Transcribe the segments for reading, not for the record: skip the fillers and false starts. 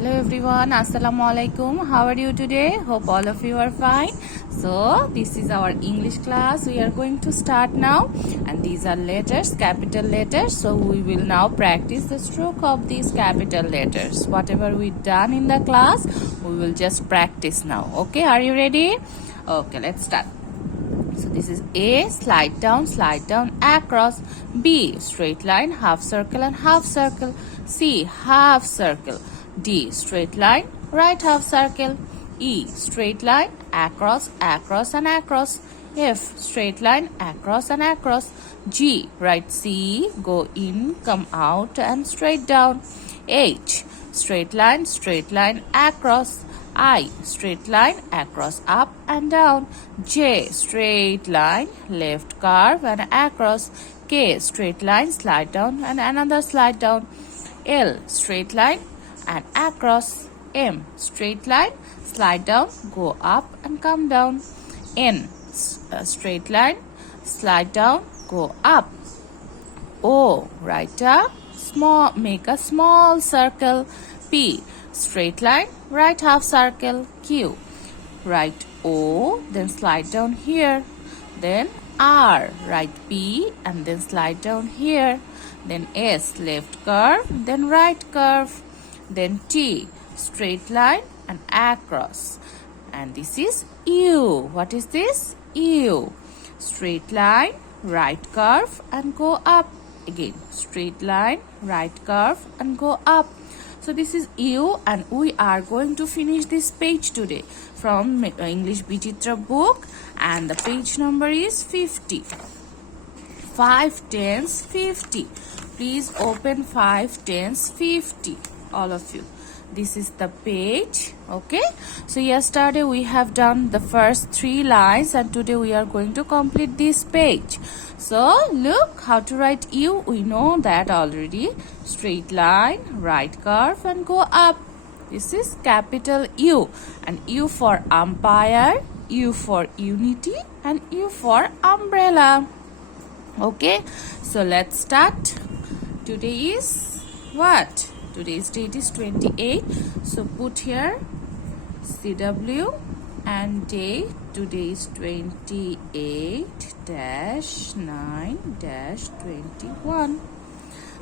Hello everyone, Assalamu alaikum. How are you today? Hope all of you are fine. So this is our English class. We are going to start now, and these are letters, capital letters. So we will now practice the stroke of these capital letters. Whatever we done in the class, we will just practice now. Okay, are you ready? Okay, let's start. So this is A, slide down, across. B, straight line, half circle and half circle. C, half circle. D, straight line, right half circle. E, straight line, across and across. F, straight line, across and across. G, right C, go in, come out and straight down. H, straight line, across. I, straight line, across, up and down. J, straight line, left curve and across. K, straight line, slide down and another slide down. L, straight line and across. M, straight line, slide down, go up and come down. N, straight line, slide down, go up. O, right up, make a small circle. P, straight line, right half circle. Q, right O, then slide down here. Then R, right P, and then slide down here. Then S, left curve, then right curve. Then T, straight line and across. And this is U. What is this? U. Straight line, right curve and go up. Again, straight line, right curve and go up. So this is U, and we are going to finish this page today from English Bichitra book, and the page number is 50. 5 tens 50. Please open 5 tens 50, all of you. This is the page. Okay, so yesterday we have done the first 3 lines, and today we are going to complete this page. So look how to write U. We know that already. Straight line, right curve and go up. This is capital U. And U for umpire, U for unity, and U for umbrella. Okay, so let's start. Today is what? Today's date is 28. So put here CW and date. Today is 28-9-21.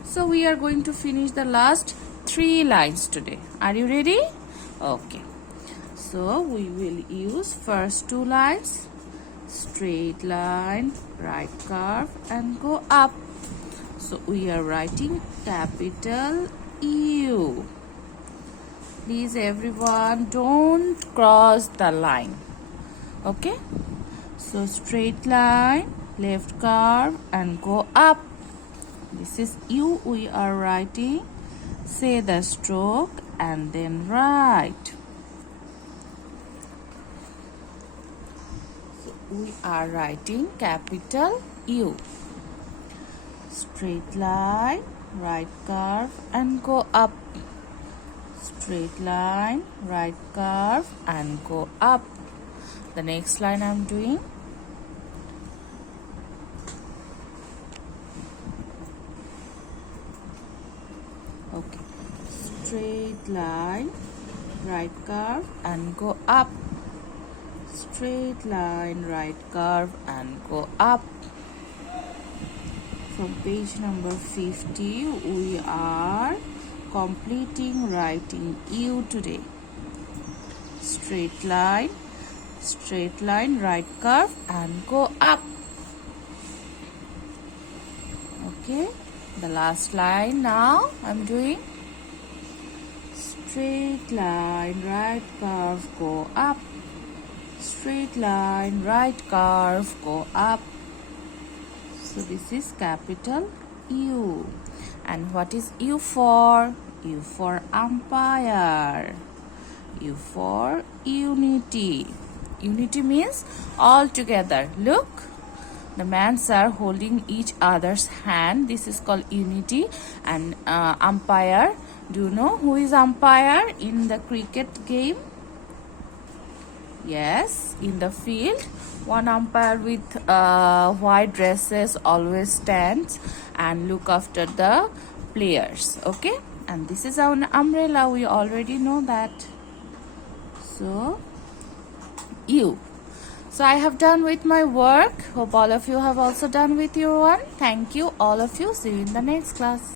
So we are going to finish the last 3 lines today. Are you ready? Okay. So we will use first 2 lines. Straight line, right curve and go up. So we are writing capital U. Please everyone, don't cross the line. Okay, so straight line, left curve and go up. This is U we are writing. Say the stroke and then write. So we are writing capital U. Straight line, right curve and go up. Straight line, right curve and go up. The next line I'm doing. Okay, straight line, right curve and go up. Straight line, right curve and go up. From page number 50, we are completing writing U today. Straight line, right curve and go up. Okay, the last line now I'm doing. Straight line, right curve, go up. Straight line, right curve, go up. So this is capital U. And what is U for? U for umpire. U for unity. Unity means all together. Look, the men are holding each other's hand. This is called unity. And umpire. Do you know who is umpire in the cricket game? Yes, in the field, one umpire with white dresses always stands and look after the players. Okay, and this is our umbrella. We already know that. So U. So I have done with my work. Hope all of you have also done with your one. Thank you all of you. See you in the next class.